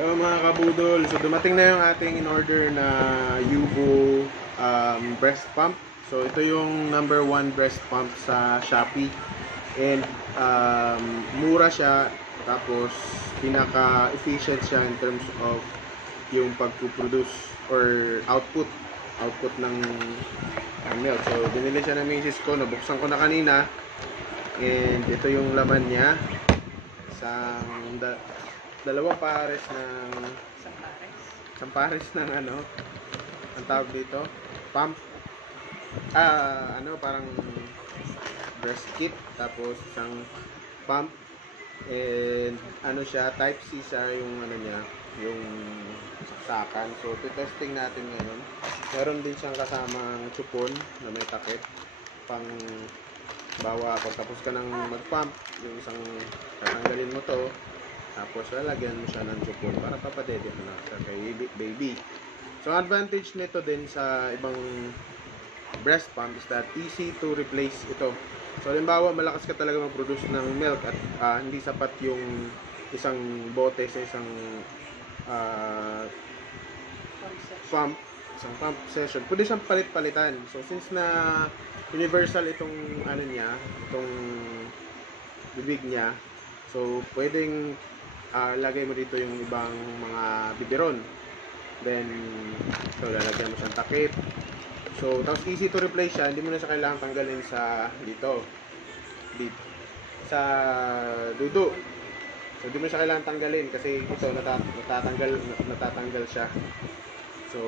Hello mga kabudol. So dumating na yung ating in-order na Yubo breast pump. So ito yung number 1 breast pump sa Shopee. And mura siya. Tapos pinaka-efficient siya in terms of yung pag-produce or output ng milk. So binili siya ng misis ko. Nabuksan ko na kanina. And ito yung laman niya. Dalawang pares ng isang pares ng ano ang tawag dito, pump, parang breast kit, tapos isang pump, and siya, type C siya yung niya, yung saksakan. So testing natin ngayon. Meron din siyang kasamang chupon na may takip pang bawa pagtapos ka ng mag-pump, yung isang tatanggalin mo to, tapos lalagyan mo siya ng chupon para papadede mo na sa kay baby. So advantage nito din sa ibang breast pump is that easy to replace ito. So halimbawa malakas ka talaga mag-produce ng milk at hindi sapat yung isang bote sa isang pump session, pwede siyang palit-palitan. So since na universal itong itong bibig niya, so pwedeng lagay mo dito yung ibang mga biberon. Then so lalagyan mo siyang takip. So tapos easy to replace siya, hindi mo na siya kailangan tanggalin sa dito sa dudo. So hindi mo siya kailangan tanggalin kasi ito natatanggal siya. So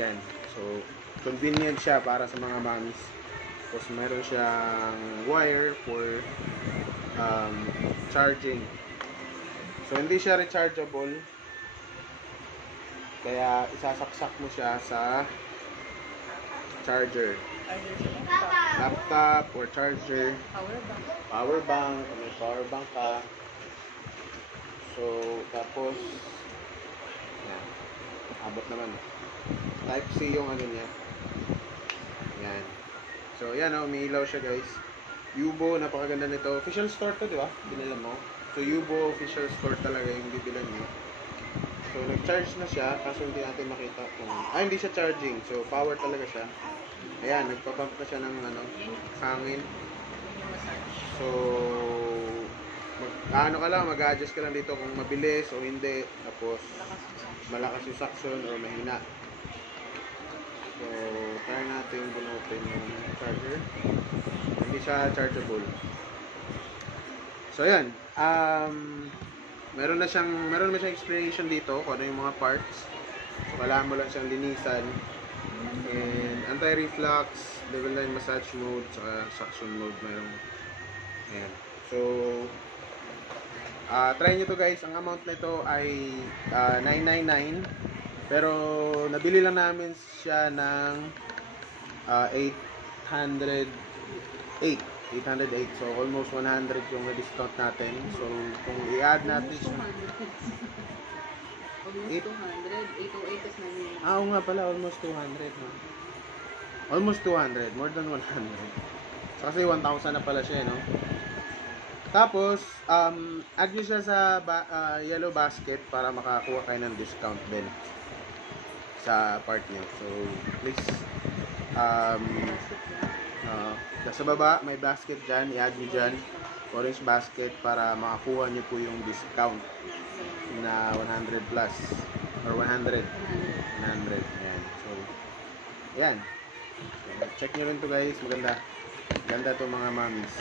yan, so convenient siya para sa mga mommies. Tapos meron siyang wire for charging. So hindi siya rechargeable, kaya isasaksak mo siya sa charger, laptop or charger, power bank, may power bank ka. So tapos yan, abot naman, type C yung niya. Yan. So yan, umiilaw siya guys. Yubo, napakaganda nito. Official store to, di ba? Binila mo. So Yubo official store talaga yung bibilan niyo. So nag-charge na siya, kaso hindi natin makita kung hindi siya charging. So power talaga siya. Ayan, nagpa-pump na siya ng hangin. So mag-adjust ka lang dito kung mabilis o hindi. Tapos malakas yung suction o mahina. So try natin bunutin yung charger. Hindi siya chargeable. So ayan, meron na siyang explanation dito kung ano yung mga parts. So kailangan mo lang siyang linisan. And anti-reflux, level 9 massage mode, saka suction mode meron. Ayan. So try nyo to guys. Ang amount nito ay $999. Pero nabili lang namin siya ng 808. So almost 100 yung na-discount natin. So kung i-add natin siya, almost 200, 808 is na. oo nga pala, almost 200, no? Almost 200, more than 100. So, kasi 1,000 na pala siya, no? Tapos add nyo siya sa yellow basket para makakuha kayo ng discount din sa part nyo. So please, sa baba may basket dyan, i-add nyo dyan orange basket para makakuha nyo po yung discount na 100 plus or 100. Ayan. So ayan, so, check nyo rin to guys. Maganda to mga mommies.